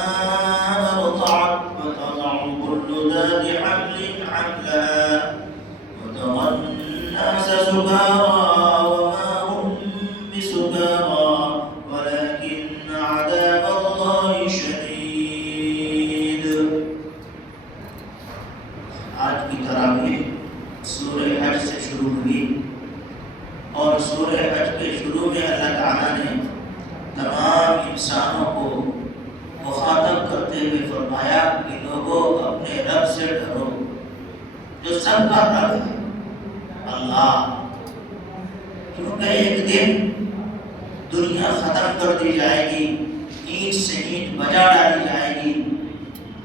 أرضعت وتضع كل ذات حمل حملها وترى الناس سكارى وما هم بسكارى ولكن عذاب الله شديد. آج کی تراویح سورہ حج سے شروع ہوئی اور سورہ حج کے شروع میں اللہ تعالیٰ نے تمام انسانوں کو مخاطب کرتے ہوئے فرمایا کہ لوگوں اپنے رب سے ڈرو جو سب کا رب ہے اللہ، کیونکہ ایک دن دنیا ختم کر دی جائے گی، اینٹ سے اینٹ بجا ڈالی جائے گی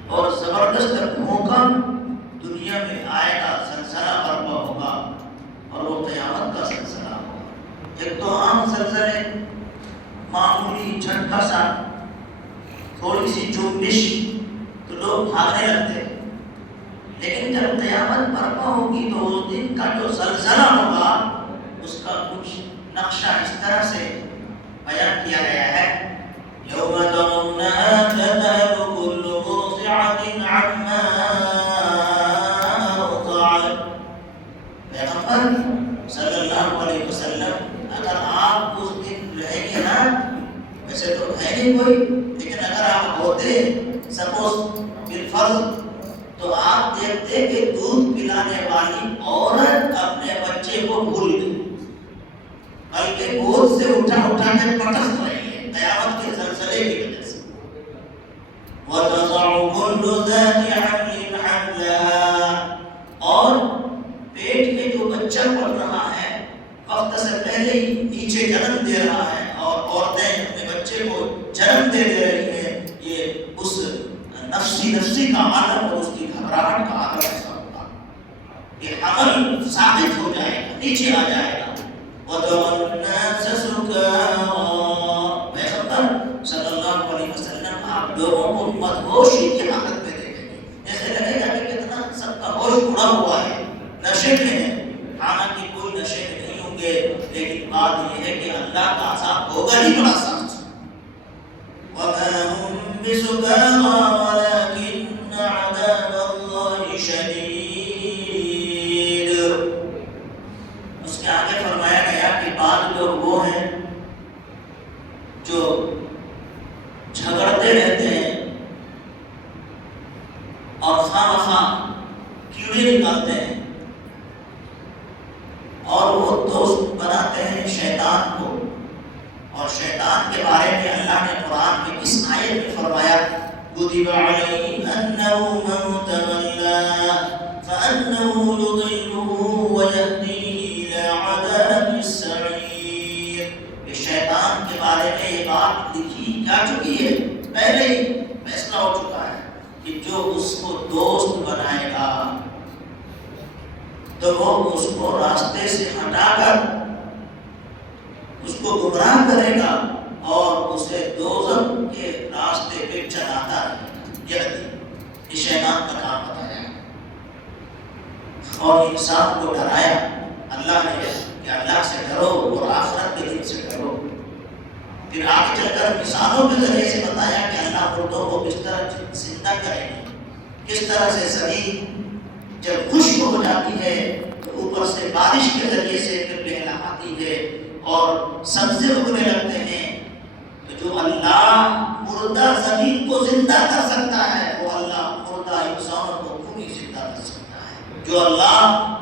اور زبردست بھوکم دنیا میں آئے گا، زلزلہ برپا ہوگا اور وہ قیامت کا سلسلہ ہوگا۔ ایک تو عام زلزلے معمولی جھٹکا سا، تھوڑی سی جنبش تو لوگ بھاگنے لگتے ہیں، لیکن جب قیامت برپا ہوگی تو اس دن کا جو زلزلہ ہوگا اس کا کچھ نقشہ اس طرح سے بیان کیا گیا ہے، یوم ترونها تذهل كل مرضعة عما أرضعت۔ پیغمبر صلی اللہ علیہ وسلم اگر آپ اس دن رہیں گے نا، ویسے تو ہے نہیں کوئی، لیکن اگر آپ ہوتے سپوز بالفرض، تو آپ دیکھتے کہ دودھ پلانے والی عورت اپنے بچے کو بھول گئی، بلکہ گود سے اٹھا کے پٹک رہی ہے قیامت کے زلزلے کی وجہ سے۔ وَتَضَعُ كُلُّ ذَاتِ حَمْلٍ حَمْلَهَا، اور پیٹ میں جو بچہ پڑ رہا ہے وقت سے پہلے ہی نیچے جنم دے رہا ہے، اور عورتیں اپنے بچے کو جنم دے رہی ہیں، یہ اس نفسی کا عالم اور اس کی گھبراہٹ کا عالم ایسا ہوگا کہ حمل ثابت ہو جائے گا، نیچے آ جائے گا۔ وَتَرَى النَّاسَ سُكَارَىٰ، پیغمبر صلی اللہ علیہ وسلم آپ لوگوں کو مدہوشی کی حالت میں دیکھیں گے، جیسے لگے گا کہ کتنا سب کا ہوش اڑا ہوا ہے، نشے میں ہے، حالانکہ کوئی نشے میں نہیں ہوں گے، لیکن بات یہ ہے کہ اللہ کا عذاب ہوگا ہی بڑا سخت۔ وَمَا هُمْ بِسُكَارَىٰ وَلَٰكِنَّ عَذَابَ اللَّهِ شَدِيدٌ۔ اس کے آگے فرمایا گیا کہ بعض لوگ وہ ہیں جو جھگڑتے رہتے ہیں اور خواہ کیڑے نکالتے ہیں، اور وہ دوست بناتے ہیں شیطان کو، اور شیطان کے بارے میں اللہ نے قرآن میں اس آیت میں فرمایا كُتِبَ عَلَيْهِ أَنَّهُ مَن تَوَلَّاهُ فَأَنَّهُ يُضِلُّهُ وَيَهْدِيهِ إِلَىٰ عَذَابِ السَّعِيرِ۔ یہ شیطان کے بارے میں یہ بات لکھی جا چکی ہے، پہلے ہی فیصلہ ہو چکا ہے کہ جو اس کو دوست بنائے گا تو وہ اس کو راستے سے ہٹا کر اس کو گمراہ کرے گا اور اسے دوزخ کے راستے پہ چلاتا رہے گا۔ یہ شیطان کا کام بتایا اور انسان کو ڈرایا اللہ نے کہ اللہ سے ڈرو اور آخرت کے دن سے ڈرو۔ پھر آگے چل کر مثالوں کے ذریعے سے بتایا کہ اللہ مردوں کو کس طرح زندہ کرے گا، کس طرح سے زمین جب خشک ہو جاتی ہے تو اوپر سے بارش کے ذریعے سے پھر لہلاتی ہے اور سبزے اگنے لگتے ہیں۔ تو جو اللہ مردہ زمین کو زندہ کر سکتا ہے وہ اللہ مردہ انسانوں کو بھی زندہ کر سکتا ہے۔ جو اللہ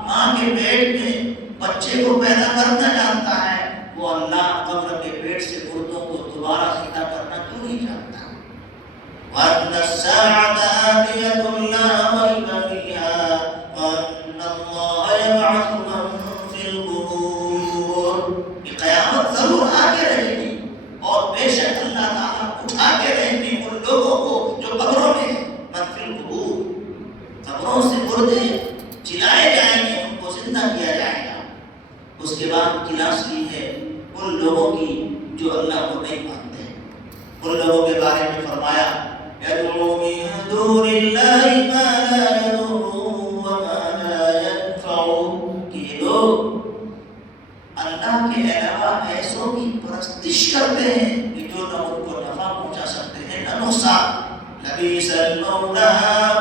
ماں کے پیٹ میں بچے کو پیدا کرنا جانتا ہے وہ اللہ قبر کے پیٹ سے مردوں کو دوبارہ زندہ کرنا کیوں نہیں جانتا؟ وَأَنَّ السَّاعَةَ آتِيَةٌ لَا رَيْبَ فِيهَا وَأَنَّ اللَّهَ يَبْعَثُ مَن فِي الْقُبُورِ۔ یہ قیامت ضرور آگے رہے گی اور بے شک اللہ تعالیٰ اٹھا کے رہیں گے ان لوگوں کو جو قبروں میں ہیں۔ من فی القبور، قبروں سے مردے جلائے جائیں گے، ان کو زندہ کیا جائے گا۔ اس کے بعد کلاس لی ہے ان لوگوں کی جو اللہ کو نہیں مانتے ہیں، ان لوگوں کے بارے میں فرمایا يَدْعُو مِن دُونِ اللَّهِ مَا لَا يَضُرُّهُ وَمَا لَا يَنفَعُهُ، کہ یہ لوگ اللہ کے علاوہ ایسوں کی پرستش کرتے ہیں کہ جو نہ ان کو نفع پہنچا سکتے ہیں نہ نقصان۔ لبیس المولا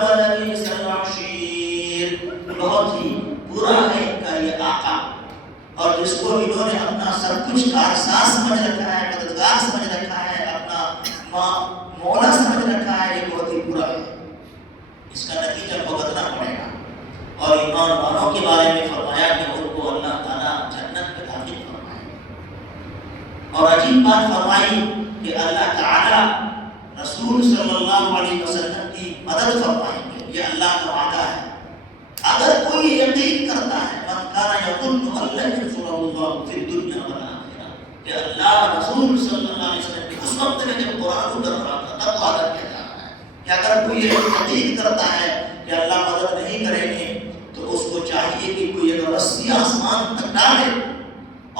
ولبیس العشیر، بہت ہی برا ہے ان کا یہ آقا، اور جس کو انہوں نے اپنا سب کچھ کارساز سمجھ رکھا ہے، مددگار سمجھ رکھا ہے، اپنا مولا سمجھ رکھا ہے، یہ بہت ہی برا ہے، اس کا نتیجہ بھگتنا پڑے گا۔ اور ایمان والوں کے بارے میں فرمایا کہ ان کو اللہ تعالیٰ جنت میں داخل فرمائے، اور عجیب بات فرمائی کہ اللہ تعالیٰ رسول صلی اللہ علیہ وسلم کی مدد فرمائیں گے، یہ اللہ کا وعدہ ہے۔ اگر کوئی یقین کرتا ہے من کان یظن ان لن ینصرہ اللہ فی الدنیا والآخرہ، کہ اللہ رسول صلی اللہ علیہ وسلم کی اس وقت میں جب قرآن اتر رہا تھا تب وعدہ کیا جا رہا ہے کہ اگر کوئی یقین کرتا ہے کہ اللہ مدد نہیں کریں گے تو اس کو چاہیے کہ کوئی اگر رسی آسمان تک ڈالے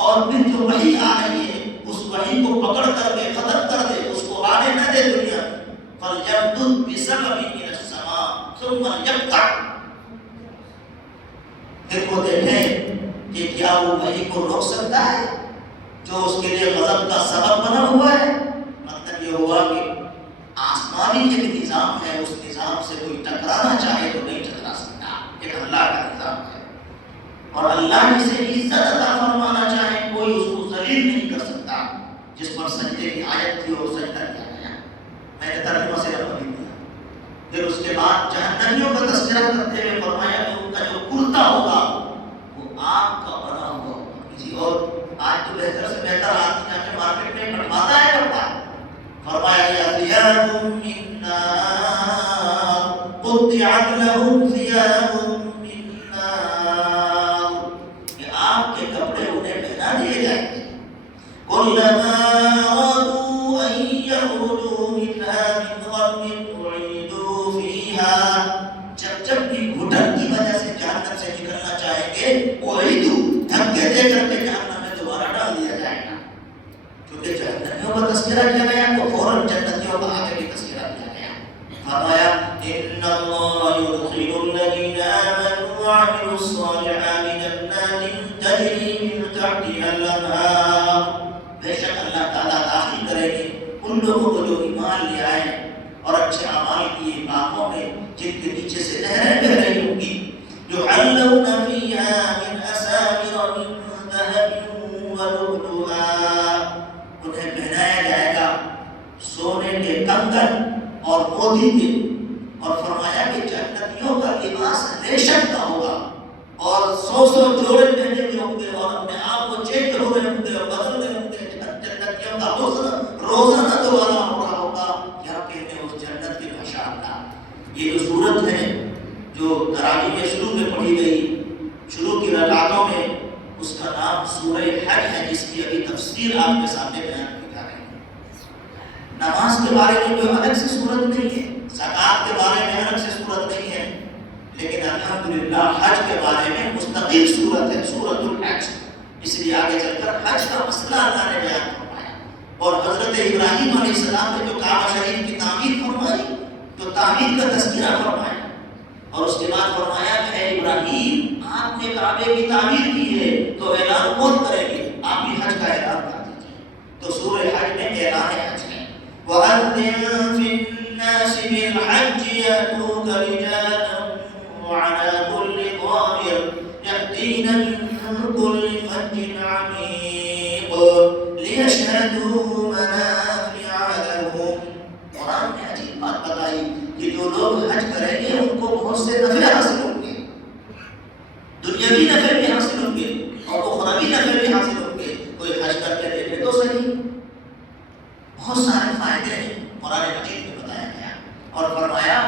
اور پھر جو وحی آ رہی ہے اس وحی کو پکڑ کر کے ختم کر دے، اس کو آنے نہ دے دنیا میں، فَلْيَمْدُدْ بِسَبَبٍ مِّنَ السَّمَاءِ ثُمَّ لْيَقْطَعْ، پھر وہ دیکھیں کہ کیا وہ وحی کو روک سکتا ہے جو اس کے لیے غضب کا سبب بنا ہوا ہے۔ مطلب یہ ہوا کہ آسمانی ایک نظام ہے، اس نظام سے کوئی ٹکرانا چاہے تو نہیں ٹکرا سکتا، ایک اللہ کا نظام ہے، اور اللہ جسے عزت عطا فرمانا چاہے کوئی اس کو ذلیل نہیں کر سکتا۔ جس پر سجدے کی آیت تھی وہ سجدہ کیا گیا، میں نے ترجمہ سے رقم دیا۔ پھر اس کے بعد جہنمیوں کا تذکرہ کرتے ہوئے فرمایا کہ ان کا جو کرتا ہوگا وہ آگ کا بنا ہوا ہوگا، کسی اور آج تو بہتر سے بہتر آدمی جا کے مارکیٹ میں بنواتا ہے کپڑا، فرمایا گیا ثیاب من نار قطعت لهم ثیاب من نار، کہ آگ کے کپڑے انہیں پہنا دیے جائیں گے۔ کلما ارادوا ان یخرجوا منها من غم اعیدوا فیہا، جب بھی گھٹن کی وجہ سے جہنم سے نکلنا چاہیں گے اعیدوا، دھکے دے کر کے جہنم میں دوبارہ ڈال دیا جائے گا۔ کیونکہ جہنمیوں کا تذکرہ کیا گیا تو فوراً جنتیوں کا آگے بھی تذکرہ کیا گیا۔ فرمایا ان اللہ یدخل الذین آمنوا وعملوا الصالحات جنات تجری من تحتها الانہار، بے شک اللہ تعالیٰ داخل کریں گے ان لوگوں کو جو ایمان لے آئے اور اچھے اعمال کیے، باغوں میں جن کے نیچے سے نہریں بہ رہی ہوں گی، یحلون فیہا من اساور من ذہب ولؤلؤا، انہیں پہنایا جائے گا سونے کے کنگن اور موتی کے، اور فرمایا کہ جنتیوں کا لباس ریشم کا ہوگا، اور 100 جوڑے پہنے ہوئے ہوں گے اور اپنے آپ کو چینج ہو رہے ہوں گے اور بدل رہے ہوں گے۔ جنتیوں کا روزانہ دوبارہ ہو رہا ہوگا، کیا کہتے ہیں اس جنت کی ماشاءاللہ۔ یہ جو صورت ہے جو تراویح کے شروع میں پڑھی گئی، شروع کی رکعتوں میں، اس کا نام سورہ حج ہے، جس کی ابھی تفسیر آپ کے سامنے بیان کی جا رہی ہے۔ نماز کے بارے میں کوئی الگ سے صورت نہیں ہے، زکوٰۃ کے بارے میں الگ سے صورت نہیں ہے، لیکن الحمدللہ حج کے بارے میں مستقل صورت ہے، سورۃ الحج، اس لیے آگے چل کر حج کا مسئلہ اللہ نے بیان فرمایا۔ اور حضرت ابراہیم علیہ السلام نے جو کعبہ شریف کی تعمیر فرمائی، جو تعمیر کا تذکرہ فرمایا، اور اس کے بعد فرمایا کہ اے ابراہیم آپ نے کعبے کی تعمیر کی ہے تو اعلان کون کریں گے، آپ بھی حج کا اعلان کر دیجیے۔ تو سورہ حج میں اعلان حج ہے، وَأَذِّن فِي النَّاسِ بِالْحَجِّ يَأْتُوكَ رِجَالًا وَعَلَى كُلِّ ضَامِرٍ يَأْتِينَ مِن كُلِّ فَجٍّ عَمِيقٍ لِيَشْهَدُوا مَنَافِعَ لَهُمْ۔ قرآن نے عجیب بات بتائی کہ جو لوگ حج کریں گے ان کو بہت سے نفع حاصل ہوں گے، دنیاوی نفع بھی حاصل ہوں گے اور اخروی نفع بھی حاصل ہوں گے۔ کوئی حج کر کے دیکھے تو صحیح، بہت سارے فائدے ہیں قرآن مجید میں بتایا گیا، اور فرمایا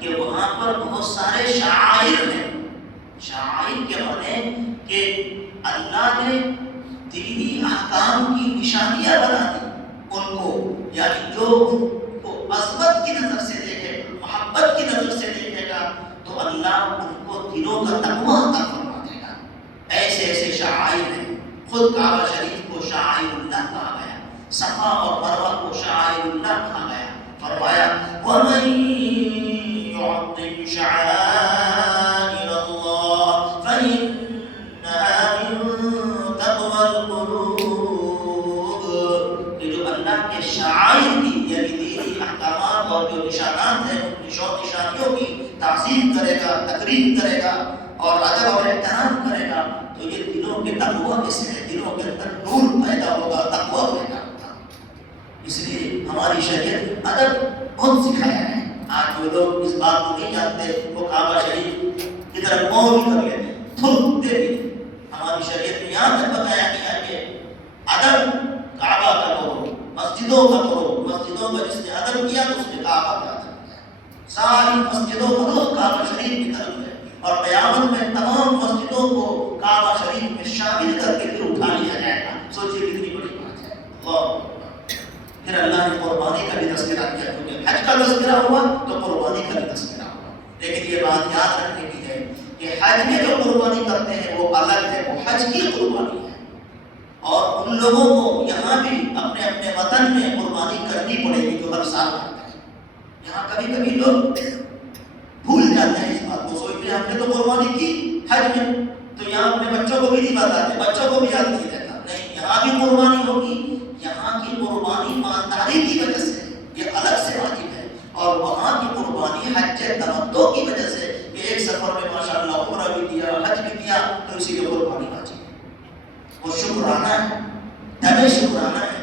کہ وہاں پر بہت سارے شعائر ہیں۔ شعائر کے معنی کہ اللہ نے دینی احکام کی نشانیاں بنا دی ان کو، یعنی جو ان کو عظمت کی نظر سے دیکھے، محبت کی نظر سے دیکھے گا تو اللہ ان کو دلوں کا تقویٰ عطا فرما دے گا۔ ایسے ایسے شعائر ہیں، خود کعبہ شریف کو شعائر اللہ کہا گیا، صفا اور مروہ کو شعائر اللہ کہا گیا۔ فرمایا وَمَن يُعَظِّمْ شَعَائِرَ اللَّهِ فَإِنَّهَا مِن تَقْوَى الْقُلُوبِ، کہ جو اللہ کے شعائر کی یعنی دینی احکامات اور اور جو نشانات ہیں ان نشانیوں کی تعظیم کرے گا، تقریب کرے گا اور ادب اور احترام کرے گا، تو یہ دلوں کے تقویٰ سے دلوں کے اندر نور پیدا ہوگا، تقویٰ پیدا ہوگا۔ اس لیے ہماری شریعت ادب بہت سکھایا ہے۔ آج جو لوگ اس بات کو نہیں جانتے وہ کعبہ شریف کی طرف غور کر لیتے ہیں، تھوکتے بھی۔ ہماری شریعت میں یہاں تک بتایا گیا کہ ادب کعبہ کا کرو، مسجدوں کا کرو، مسجدوں کا جس نے ادب کیا تو اس نے کعبہ کا ادب کیا۔ ساری مسجدوں کا رخ کعبہ شریف کی طرف ہے، اور قیامت میں تمام مسجدوں کو کعبہ شریف میں شامل کر کے پھر اٹھا لیا جائے گا۔ سوچیے کتنی بڑی بات ہے۔ اللہ پھر اللہ نے قربانی کا بھی تذکرہ کیا، کیونکہ حج کا تذکرہ ہوا تو قربانی کا بھی تذکرہ ہوا۔ لیکن یہ بات یاد رکھنے کی ہے کہ حج میں جو قربانی کرتے ہیں وہ الگ ہے، وہ حج کی قربانی ہے، اور ان لوگوں کو یہاں بھی اپنے اپنے وطن میں قربانی کرنی پڑے گی جو ہر سال کرتے ہیں۔ یہاں کبھی کبھی لوگ بھول جاتے ہیں اس بات کو، سوچتے ہیں ہم نے تو قربانی کی حج میں، تو یہاں اپنے بچوں کو بھی نہیں بتاتے، بچوں کو بھی یاد نہیں رہتا۔ نہیں، یہاں بھی قربانی ہوگی، یہاں کی قربانی مالداری کی وجہ سے یہ الگ سے واجب ہے، اور وہاں کی قربانی حج تمتع کی وجہ سے کہ ایک سفر میں ماشاءاللہ عمرہ بھی کیا، حج بھی کیا، تو اسی لیے قربانی واجب ہے، وہ شکرانہ ہے، دم شکرانہ ہے۔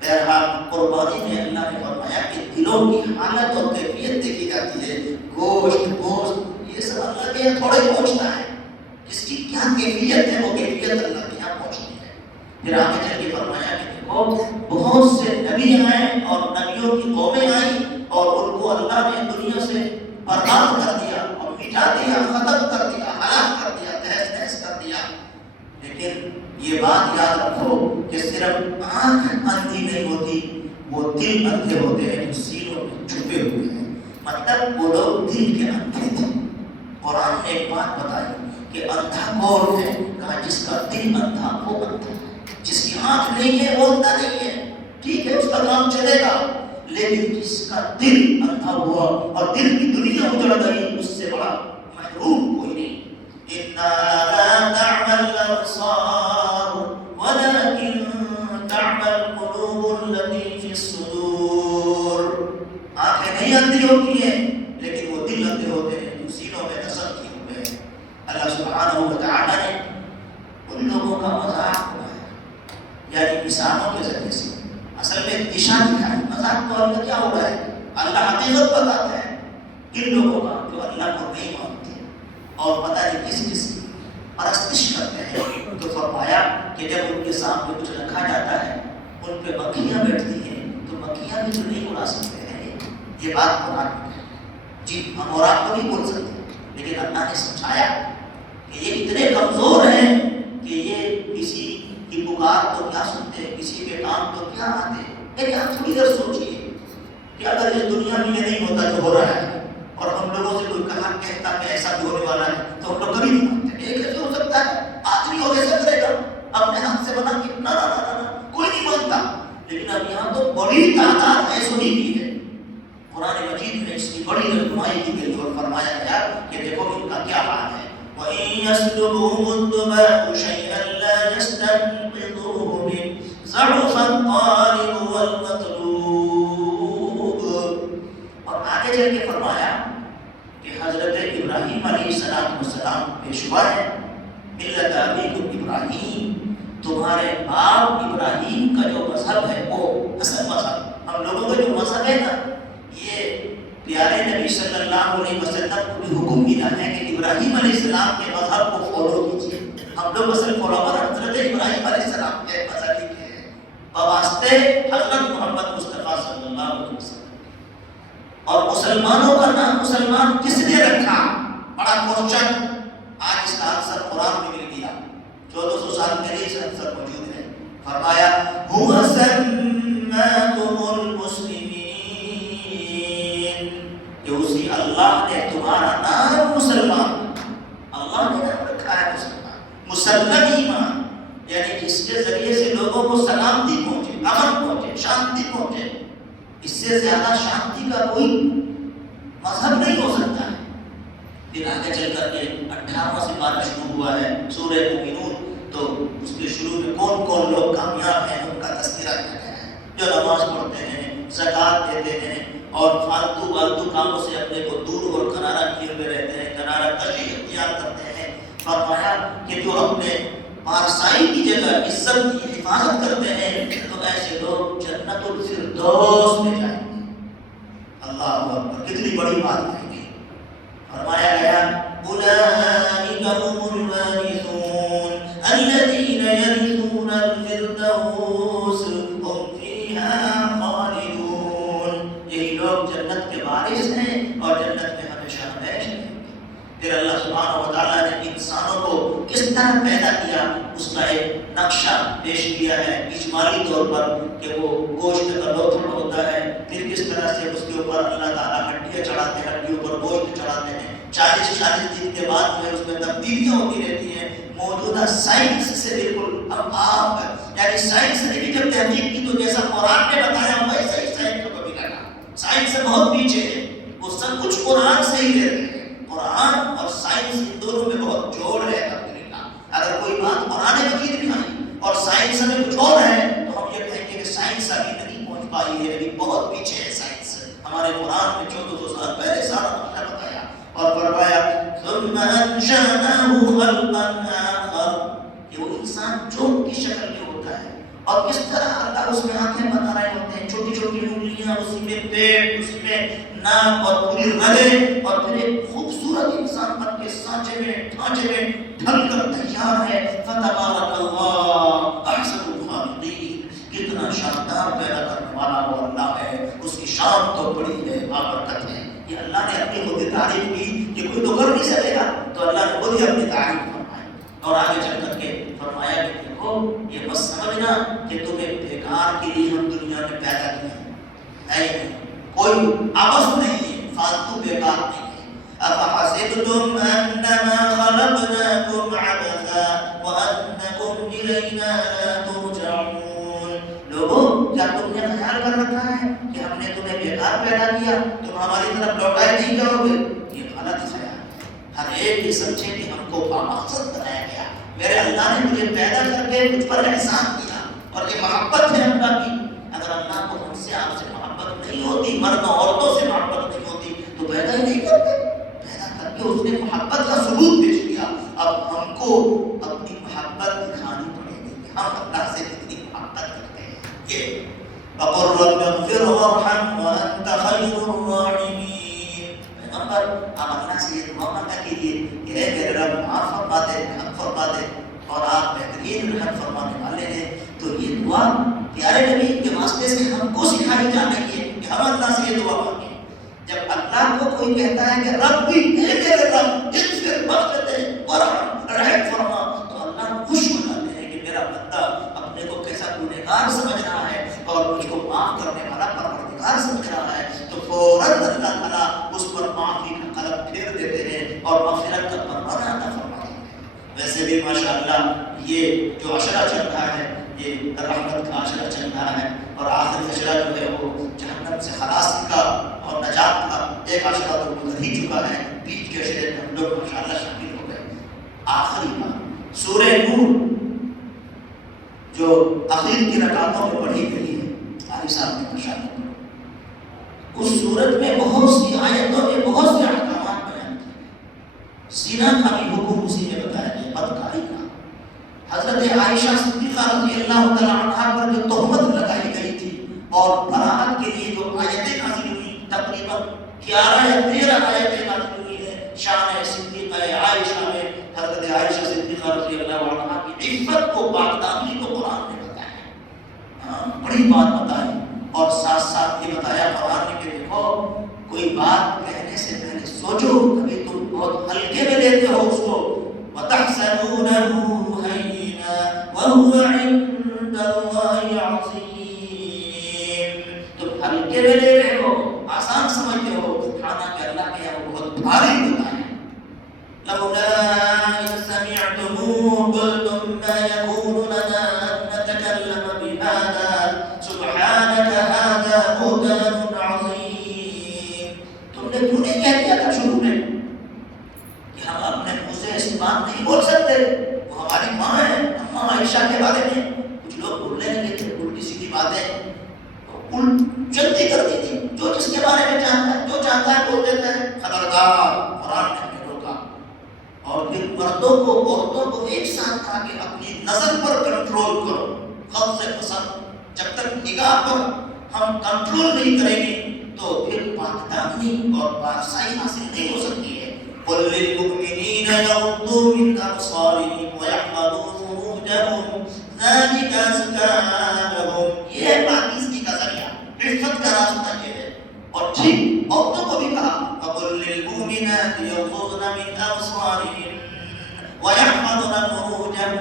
بہرحال قربانی میں اللہ نے فرمایا کہ دلوں کی حالت اور کیفیت دیکھی جاتی ہے۔ گوشت یہ سب اللہ کے یہاں تھوڑے پہنچتا ہے، اس کی کیا کیفیت ہے وہ کیفیت اللہ کے یہاں پہنچتی ہے۔ پھر آگے چل کے فرمایا کہ دیکھو بہت سے نبی آئے اور نبیوں کی قومیں آئیں اور ان کو اللہ نے دنیا سے برباد کر دیا اور مٹا دیا، ختم کر دیا، ہلاک کر دیا، تہس نہس کر دیا۔ لیکن یہ بات یاد رکھو کہ صرف آنکھ اندھی نہیں ہوتی، وہ دل اندھے ہوتے ہیں جو سینوں میں چھپے ہوئے ہیں۔ مطلب وہ لوگ دل کے اندھے تھے۔ قرآن نے ایک بات بتائی کہ اندھا کون ہے؟ کہا جس کا دل اندھا وہ اندھا ہے، جس کی آنکھ نہیں ہے وہ اندھا نہیں ہے، ٹھیک ہے اس کا کام چلے گا، لیکن جس کا دل اندھا ہوا اور دل کی دنیا اجڑ گئی اس سے بڑا محروم کوئی نہیں۔ اِنَّا لَا تَعْمَى الْأَبْصَارُ وَلَكِن تَعْمَى الْقُلُوبُ الَّتِي فِي الصُّدُورِ۔ آنکھیں نہیں اندھی ہوتی ہیں لیکن وہ دل اندھے ہوتے ہیں جو سینوں میں نصب کیے ہوئے ہیں۔ اللہ سبحانہ و تعالیٰ نے ان لوگوں کا مذاق ہوا ہے، یعنی مثالوں کے ذریعے سے اصل میں دشا دکھائی۔ مذاق تو اللہ کیا ہو رہا ہے؟ اللہ حقیقت بتاتا ہے ان لوگوں کا جو اللہ کو نہیں مانتے اور پتہ نہیں کس کس کی پرستش کرتے ہیں۔ تو فرمایا کہ جب ان کے سامنے کچھ رکھا جاتا ہے ان پہ مکھیاں بیٹھتی ہیں تو مکھیاں بھی تو نہیں اڑا سکتے ہیں، یہ بات قرآن میں ہے۔ جی ہم اور آپ کو نہیں بول سکتے، لیکن اللہ نے سمجھایا کہ یہ اتنے کمزور ہیں کہ یہ کسی کی پکار تو کیا سنتے، کسی کے کام تو کیا آتے۔ لیکن آپ تھوڑی دیر سوچیے کہ اگر اس دنیا میں یہ نہیں ہوتا جو ہو رہا ہے اور ہم لوگوں سے کوئی کہا کہتا کہ ایسا بھی ہونے والا ہے تو ہم لوگ کبھی نہیں مانتے۔ یہ کیسے ہو سکتا ہے؟ آدمی ہو کیسے کرے گا؟ اپنے ہاتھ سے بنا کے نہ کوئی نہیں مانتا۔ لیکن اب یہاں تو بڑی تعداد ایسوں ہی کی ہے۔ قرآن مجید میں اس کی بڑی رہنمائی کی گئی اور فرمایا گیا کہ دیکھو ان کا کیا حال ہے۔ وَإِن يَسْلُبْهُمُ الذُّبَابُ شَيْئًا لَّا يَسْتَنقِذُوهُ مِنْهُ ضَعُفَ الطَّالِبُ وَالْمَطْلُوبُ۔ اور آگے چل کے فرمایا کہ حضرت ابراہیم علیہ السلام پیشوا ہے، ملت ابیکم ابراہیم، تمہارے باپ ابراہیم کا جو مذہب ہے وہ اصل مذہب، ہم لوگوں کا جو مذہب ہے نا، یہ پیارے نبی صلی اللہ علیہ وسلم کو بھی حکم ملا ہے کہ ابراہیم علیہ السلام کے مذہب کو فالو کیجیے۔ ہم لوگ اصل فالوور حضرت ابراہیم علیہ السلام کے مذہب کے ہیں، بواسطے حضرت محمد مصطفیٰ صلی اللہ علیہ وسلم۔ اور مسلمانوں کا نام مسلمان کس نے رکھا؟ بڑا کوشچن آج اس کا آنسر قرآن میں مل گیا، 1400 سال پہلے اس آنسر موجود ہے۔ فرمایا هُوَ سَمَّاكُمُ الْمُسْلِمِينَ، کہ اسی اللہ نے تمہارا نام مسلمان، اللہ نے نام رکھا ہے مسلمان، مسلم ایمان، یعنی جس کے ذریعے سے لوگوں کو سلامتی پہنچے، امن پہنچے، شانتی پہنچے۔ اس سے زیادہ شانتی کا کوئی مذہب نہیں ہو سکتا ہے۔ پھر آگے چل کر کے 18واں سپارہ شروع ہوا ہے سورہ مومنون، تو اس کے شروع میں کون کون لوگ کامیاب ہیں ان کا تذکرہ کیا گیا ہے، جو نماز پڑھتے ہیں، زکوٰۃ دیتے ہیں اور فالتو کاموں سے اپنے کو دور اور کنارہ کیے ہوئے رہتے ہیں، کنارہ کشی اختیار کرتے ہیں. فرمایا کہ جو اپنے پارسائی کی جگہ عزت کی حفاظت کرتے ہیں تو ایسے لوگ جنت الفردوس میں جائیں گے. اللہ اکبر، کتنی بڑی بات کہی گئی. فرمایا گیا اولئک هم الوارثون الذین یرثون الفردوس هم فیہا خالدون. یہی لوگ جنت کے وارث ہیں اور جنت میں ہمیشہ ہمیشہ رہیں گے. پھر اللہ سبحانہ و تعالیٰ نے انسانوں کو کس طرح پیدا کیا اس کا ایک نقشہ پیش کیا ہے اجمالی طور پر کہ وہ گوشت کا لوتھڑ ہوتا ہے، پھر کس طرح سے اس کے اوپر اللہ تعالیٰ ہڈیاں چڑھاتے ہیں، ہڈیوں پر گوشت چڑھاتے ہیں. 40 دن کے بعد جو ہے اس میں تبدیلیاں ہوتی رہتی ہیں. موجودہ سائنس سے بالکل اب آپ یعنی سائنس نے بھی جب تحقیق کی تو جیسا قرآن نے بتایا ویسا ہی سائنس کو کبھی لگا. سائنس سے بہت پیچھے ہے، وہ سب کچھ قرآن سے ہی لے رہے ہیں. قرآن اور سائنس ان دونوں میں بہت جوڑ ہے الحمدللہ. اگر کوئی بات قرآن مجید میں آئی اور سائنس میں کچھ اور ہے تو ہم یہ کہیں گے کہ سائنس ابھی نہیں پہنچ پائی ہے، ابھی بہت پیچھے ہے سائنس. ہمارے قرآن میں 1400 سال پہلے سارا مسئلہ بتایا اور فرمایا ثم انشأناه خلقا آخر کہ وہ انسان چونک کی شکل میں ہوتا ہے اور کس طرح اللہ اس میں آنکھیں بنا رہے ہوتے ہیں، چھوٹی چھوٹی انگلیاں، اسی میں پیٹ، اسی میں ناک اور پوری رگیں، اور پھر ایک خوبصورت انسان بن کے سانچے میں ڈھانچے میں ڈھل کر تیار ہے. فتبارک اللہ احسن الخالقین. کتنا شاندار پیدا کرنے والا وہ اللہ ہے، اس کی شان تو بڑی ہے، بابرکت ہے. یہ اللہ نے اپنی خود تعریف کی کہ کوئی تو کر نہیں سکے گا، تو اللہ نے خود ہی اپنی تعریف فرمائی اور آگے چل کر کے فرمایا کہ دیکھو یہ مت سمجھنا کہ تمہیں بیکار کے لیے ہم دنیا میں پیدا کیے ہیں. کوئی عبث نہیں ہے، فالتو بیکار نہیں ہے. افحسبتم انما خلقناکم عبثا وانکم الینا لا ترجعون. لوگوں کیا تم نے خیال کر رکھا ہے کہ ہم نے تمہیں بیکار پیدا کیا، تم ہماری طرف لوٹائے نہیں جاؤ گے؟ یہ غلط خیال ہے. ہر ایک یہ سمجھے کہ ہم کو بامقصد بنایا گیا. میرے اللہ نے مجھے پیدا کر کے مجھ پر احسان کیا اور یہ محبت ہے اللہ کی. اگر اللہ کو ہم سے آپ سے محبت نہیں ہوتی، مرد و عورتوں سے محبت نہیں ہوتی تو پیدا ہی نہیں کرتے. پیدا کر کے اس نے محبت کا ثبوت پیش کیا. اب ہم کو اپنی محبت دکھانی پڑے گی کہ ہم اللہ سے کتنی محبت کرتے ہیں. یہ وَقُلْ رَبِّ اغْفِرْ وَارْحَمْ وَأَنْتَ خَيْرُ الرَّاحِمِينَ. پیغمبر آپ اللہ سے یہ دعا مانگا کیجیے کہ اے میرے رب معاف فرما دے، رحم فرما دے، اور آپ بہترین رحم فرمانے والے ہیں. تو یہ دعا پیارے نبی کے واسطے سے ہم کو سکھائی جانے کی ہے کہ ہم اللہ سے یہ دعا مانگیں. جب اللہ کو کوئی کہتا ہے کہ رب بھی اے میرے رب اغفر بخش دے ورحم رحم فرما، تو اللہ خوش ہو جاتے ہیں کہ میرا بندہ اپنے کو کیسا گنہگار سمجھ رہا ہے اور مجھ کو معاف کرنے والا پروردگار سمجھ رہا ہے. تو فوراً اللہ تعالیٰ اس پر معافی کا قلم پھیر دیتے ہیں اور مغفرت کا پروانہ عطا فرماتے ہیں. ویسے بھی ماشاءاللہ یہ جو عشرہ چل رہا ہے یہ رحمت کا عشرہ چل رہا ہے اور آخری عشرہ جو ہے وہ جہنم سے خلاصی کا اور نجات کا. ایک عشرہ تو گزر ہی چکا ہے، بیچ کے عشرے میں ہم لوگ ماشاءاللہ شامل ہو گئے. آخری بات سورہ نور جو اخیر کی رکعتوں میں پڑھی گئی ہے، قاری صاحب نے ماشاءاللہ اس سورت میں بہت سی آیتوں میں بہت سے احکامات بیان کیے. زنا کا بھی حکم اسی میں بتایا گیا، بدکاری کا. حضرت عائشہ صدیقہ رضی اللہ تعالیٰ عنہا پر جو تہمت لگائی گئی تھی اور براءت کے لیے جو آیتیں نازل ہوئی، تقریباً 11 یا 13 آیتیں نازل ہوئی ہیں شان صدیقہ عائشہ میں. حضرت عائشہ صدیقہ رضی اللہ عنہا کی عفت کو، پاکدامنی کو قرآن نے بتایا. بڑی بات بتائی اور ساتھ ساتھ یہ بتایا قرآن نے کہ دیکھو کوئی بات کہنے سے پہلے سوچو، کبھی تم بہت ہلکے میں لیتے ہو اس کو. وَتَحْسَبُونَهُ هَيِّنًا وَهُوَ عِندَ اللَّهِ عَظِيمٌ. تم ہلکے میں لے رہے ہو، آسان سمجھتے ہو، حالانکہ اللہ کے یہاں بہت بھاری ہوتا ہے. لَوْلَا إِذْ سَمِعْتُمُوهُ قُلْتُم مَّا يَكُونُ لَنَا أَن نَّتَكَلَّمَ بِهَٰذَا سُبْحَانَكَ هَٰذَا بُهْتَانٌ عَظِيمٌ. تم نے کیوں نہیں کہہ دیا تھا شروع میں کہ ہم اپنے منہ سے ایسی بات نہیں بول سکتے؟ وہ ہماری ماں ہے، اماں عائشہ کے بارے میں کچھ لوگ بولنے لگے تھے الٹی سیدھی باتیں، جلدی کر دی تھی. جو جس کے بارے میں چاہتا ہے، جو چاہتا ہے بول دیتا ہے. خبردار، قرآن نے ہمیں روکا. اور پھر مردوں کو عورتوں کو ایک ساتھ کہا کہ اپنی نظر پر کنٹرول کرو. خود سے پسند، جب تک نگاہ پر ہم کنٹرول نہیں کریں گے تو پھر پاک دامنی اور پاکسائی حاصل نہیں ہو سکتی ہے. قل للمؤمنین یغضوا من ابصارهم ویحفظوا فروجهم ذلک ازکی لهم. یہ پاکیزگی کا ذریعہ، عفت کا راستہ یہ ہے. اور ٹھیک عورتوں کو بھی کہا وقل للمؤمنات یغضضن من ابصارهن ویحفظن فروجهن.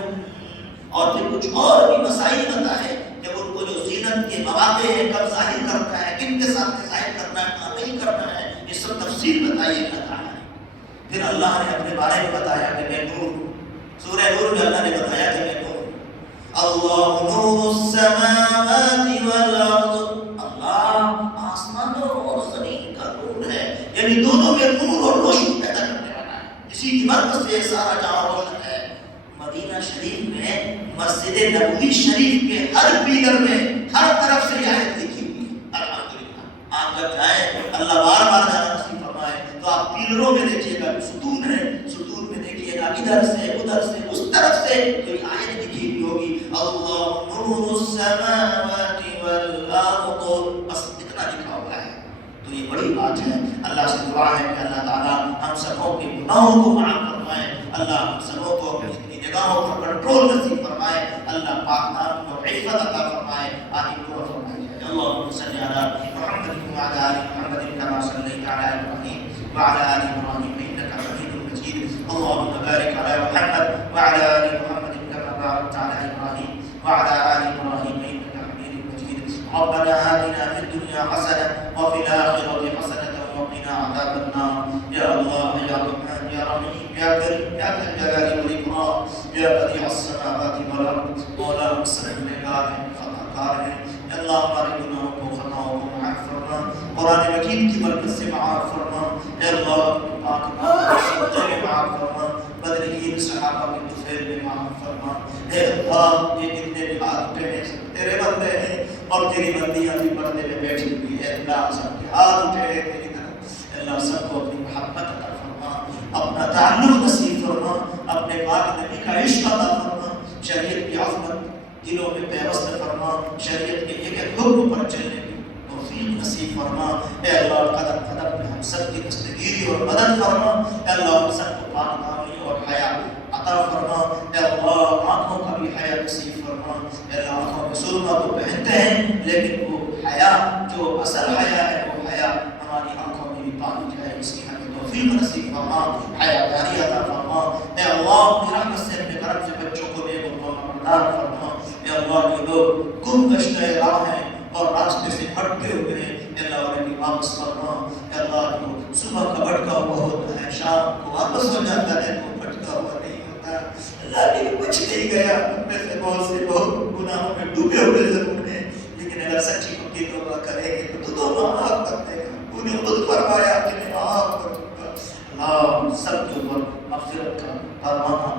اور پھر کچھ اور بھی مسائل بتائے کہ ان کو جو زینت کے مواقع ہے کب ظاہر کرنا ہے، کن کے ساتھ ظاہر کرنا ہے، کہاں نہیں کرنا ہے، یہ سب تفصیل بتائیے اللہ تعالیٰ نے. پھر اللہ نے اپنے بارے میں بتایا کہ میں نور ہوں. سورہ نور میں اللہ نے بتایا کہ میں نور ہوں. اللہ نور السماوات والارض. اللہ آسمانوں اور زمین کا نور ہے، یعنی دونوں میں نور اور روشنی پیدا کرنے والا ہے. اسی کی برکت سے سارا جہاں روشن ہے. مدینہ شریف میں مسجد نبوی شریف کے ہر پیلر میں ہر طرف سے یہ آیت لکھی ہوئی ہے. الحمدللہ آپ جب جائیں اللہ بار بار جانا نصیب فرمائے تو آپ پیلروں میں دیکھیے گا ستون ہے، ستون میں دیکھیے گا ادھر سے ادھر سے اس طرف سے تو یہ آیت لکھی ہوئی ہوگی اللہ نور السماوات والارض. بس اتنا لکھا ہوا ہے. تو یہ بڑی بات ہے. اللہ سے دعا ہے کہ اللہ تعالیٰ ہم سبوں کے گناہوں کو معاف فرمائے. اللہ ہم سبوں کو اپنی نگاہوں پر کنٹرول نصیب فرمائے. اللہ پاک نام کو عزت عطا فرمائے. آمین دعا فرمائیے. اللهم صل على محمد وعلى ال محمد كما صليت على ابراهيم وعلى ال ابراهيم انك حميد مجيد. اللهم بارك على محمد وعلى ال محمد كما باركت على ابراهيم وعلى ال ابراهيم انك حميد مجيد. ربنا آتنا في الدنيا حسنة وفي الآخرة حسنة وقنا عذاب النار. يا الله يا رحمن يا رحيم يا كريم يا ذا الجلال والإكرام يا بديع السماوات والأرض مولا مصرف لعباده خطاکار ہیں. اللہ ہمارے گناہوں کو خطاؤں کو معاف فرما. قرآن مجید کی برکت سے معاف فرما. اے اللہ پاک نام میں معاف فرما. بدرین صحابہ کے طفیل میں معاف فرما. اے اللہ یہ جتنے بھی ہاتھ اٹھے ہیں تیرے بندے ہیں اور تیری بندیاں بھی پردے میں بیٹھی ہوئی ہے. اللہ سب کے ہاتھ اٹھے ہیں تیری طرف. اللہ سب کو اپنی محبت عطا فرما، اپنا تعلق نصیب فرما، اپنے پاک نبی کا عشق عطا فرما. شریعت کی عظمت دلوں میں پیوست فرما. شریعت کے ایک ایک حکم پر چلنے کی توفیق نصیب فرما. اے اللہ قدم قدم میں ہم سب کی دستگیری اور مدد فرما. اے اللہ ہم سب کو پاک دامنی اور حیا عطا فرما. اے اللہ آنکھوں کا بھی حیا نصیب فرما. اے اللہ آنکھوں میں سرما تو پہنتے ہیں لیکن وہ حیا جو اصل حیا ہے وہ حیا ہماری آنکھوں میں بھی پانی جائے اس کی ہمیں توفیق نصیب فرما. حیا داری عطا فرما. اے اللہ اپنی رحمت سے اپنے کرم سے بچوں کو نیک و فرمانبردار فرما. اے اللہ یہ لوگ گم گشتہ راہ ہیں اور راستے سے بھٹکے ہوئے ہیں. اے اللہ انہیں بھی واپس فرما. اے اللہ جو صبح کا بھٹکا ہوا ہوتا ہے شام کو واپس ہو جاتا ہے تو بھٹکا ہوا نہیں ہوتا. اللہ بھی کچھ نہیں گیا. ان میں سے بہت سے لوگ گناہوں میں ڈوبے ہوئے ضرور ہیں لیکن اگر سچی پکی توبہ کریں گے تو توبہ معاف کر دے گا. انہیں خود فرمایا کہ میں معاف کروں گا. اللہ سب کے اوپر مغفرت کا فرمانا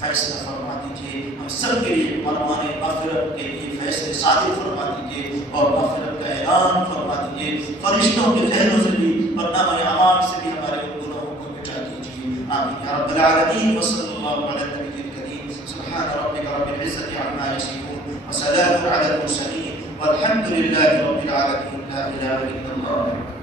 فیصلہ فرما دیجیے. ہم سب کے لیے فرمان مغفرت کے لیے فیصلے صادق فرما دیجیے اور مغفرت کا اعلان فرما دیجیے. فرشتوں کے ذہنوں سے بھی اور نامہ اعمال سے بھی ہمارے گناہوں کو مٹا دیجیے. آمین یا رب العالمین. وصلی اللہ علی النبی الکریم. سبحان ربک رب العزة عما یصفون وسلام علی المرسلین والحمد للہ رب العالمین. لا الہ الا اللہ.